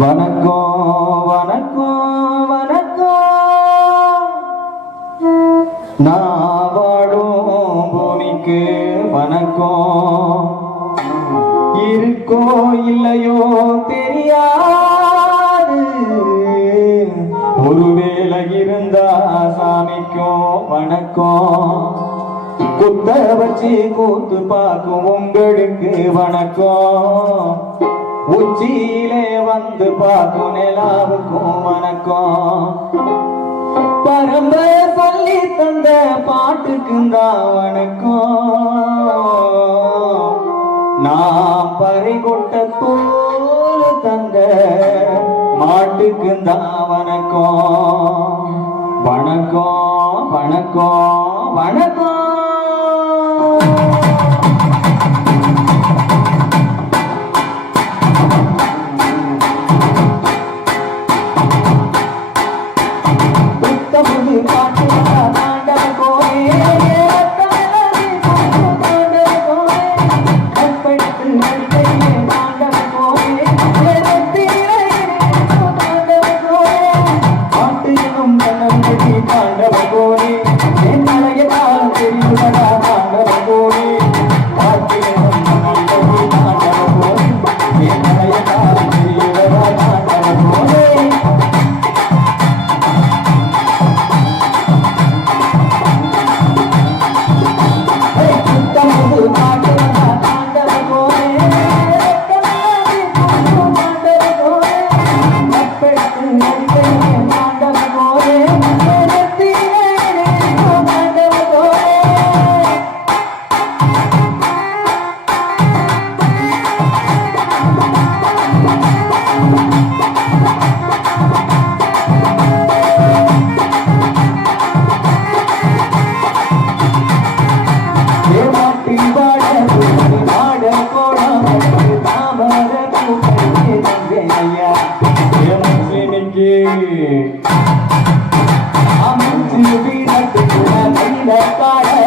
வணக்கம் வணக்கம் வணக்கம். நான் வாடும் பூமிக்கு வணக்கம். இருக்கோ இல்லையோ தெரியாது. ஒருவேளை இருந்தா சாமிக்கும் வணக்கம். குத்த வச்சு கூத்து பார்க்கும் உங்களுக்கு வணக்கம். உச்சியிலே வந்து பார்க்கும் நிலாவுக்கும் வணக்கம் பரம்ப சொல்லி தந்த பாட்டுக்கும் தான் வணக்கம் நான் பறிகொட்ட தோல் தந்த மாட்டுக்கும் தான் வணக்கம் வணக்கம் வணக்கம் வணக்கம். that fire.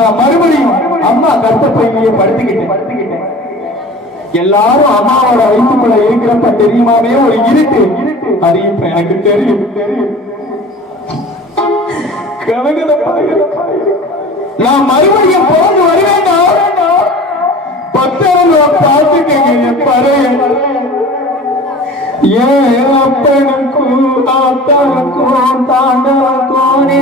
நான் மறுபடியும் அம்மா கர்ப்பப்பையிலேயே படுத்துக்கிட்டேன். படுத்துக்கிட்டேன் எல்லாரும் அம்மாவோட வயிற்றுக்குள்ள இருக்கிறப்ப தெரியுமாவே ஒரு இருட்டு. அது இப்ப எனக்கு தெரியும். நான் மறுபடியும் போது வருவேண்டா பத்தவங்க பார்த்துக்கங்க என் பறைய ஏன் அப்பனுக்கும் தாத்தாவுக்கும் தாண்டாக்கோனே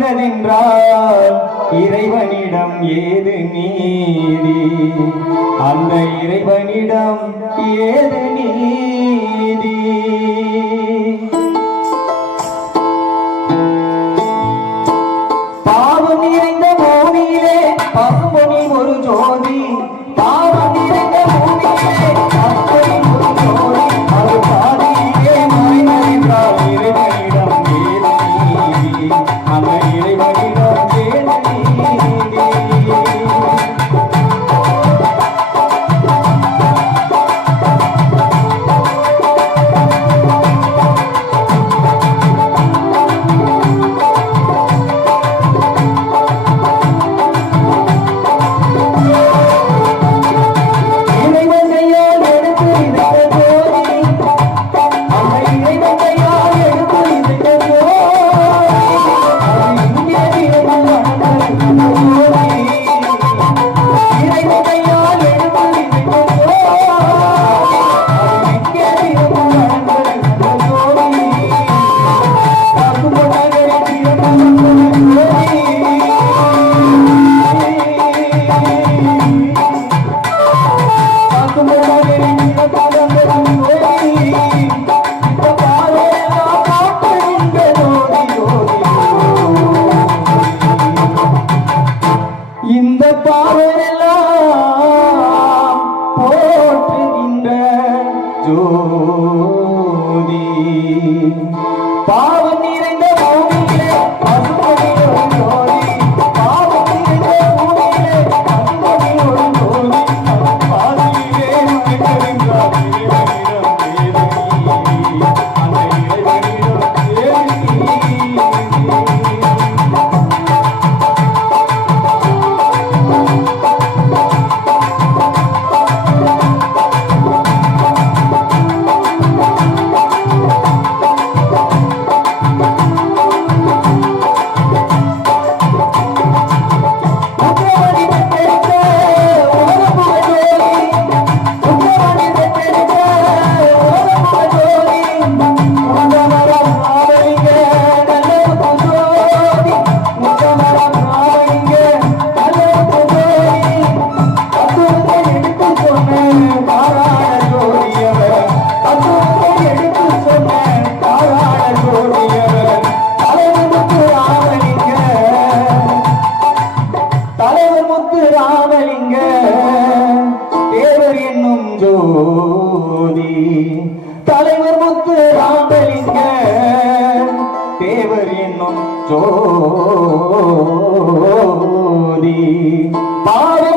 வந்ததென்றால் இறைவனிடம் ஏது நீதி? அந்த இறைவனிடம் চোখ ஜோதி தலைவர் முத்து ராமலிங்க தேவர் என்னும் ஜோதி பாரு